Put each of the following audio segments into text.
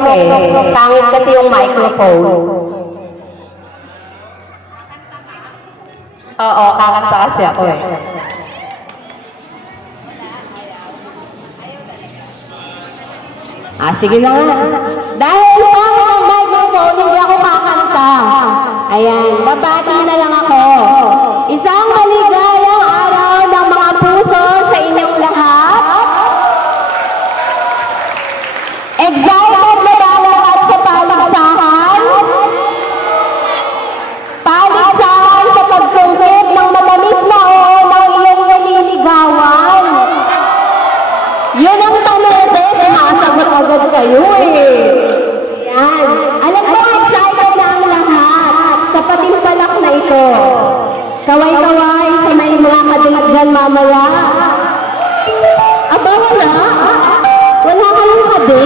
Pangit kasi yung microphone. Oo, kakanta kasi ako eh. Sige na nga. Dahil pangit ang microphone, hindi ako kakanta. Ayan, babati na lang ako. Isang maligayang araw ng mga puso sa inyong lahat. Excited na ba lahat sa paligsahan? Paligsahan sa pagsungkit ng matamis na oo ng iyong naliligawan. Yun ang tanete, sumasagot agad kayo eh. Yan. Alam mo, excited na ang lahat sa patimpalak na ito. Kaway-kaway sa may mga kadate dyan mamaya. Aba, wala? Wala kayong kadate?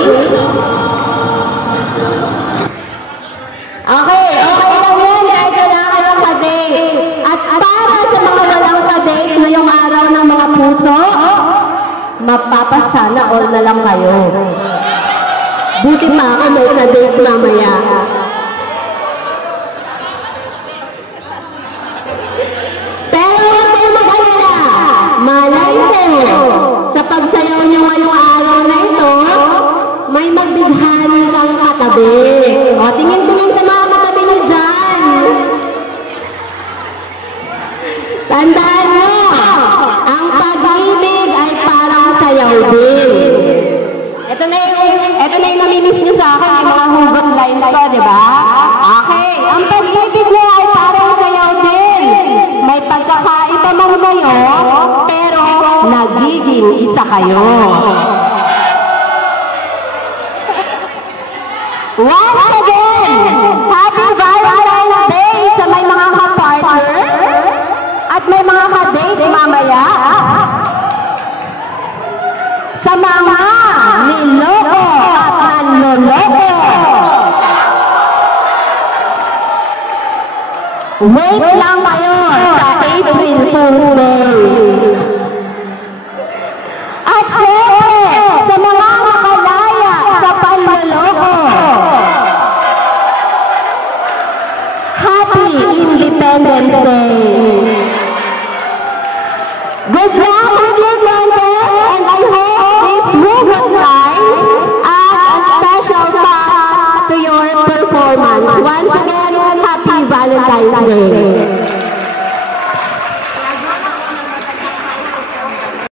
Okay lang yan kahit wala kayong kadate. At para sa mga walang kadate ngayong araw ng mga puso, mapapasana all na lang kayo. Buti pa ako may kadate mamaya. Pero huwag kayo mag-alala. Malay mo, sa pagsayaw niyo ngayong araw na ito, may magbidhani kang katabi. O, tingin-tingin sa mga katabi niyo dyan. Tandaan niyo, ang pag-ibig ay parang sayaw din. Ito na yung namimiss niyo sa akin, yung mga hugot lines ko, di ba? Okay, ang pag-ibig niya ay parang sayaw din. May pagkakaiba man kayo, pero nagiging isa kayo. Once again, Happy Valentine's Day sa may mga ka-partner at may mga ka-date mamaya. Sa mga niloko at nanloloko. Wait lang kayo sa April Fool's Day. At syempre, sa mga makalaya sa panloloko, Happy Independence Day. Good luck with your contest, and I hope this hugot lines add a special touch to your performance. Once again, Happy Valentine's Day.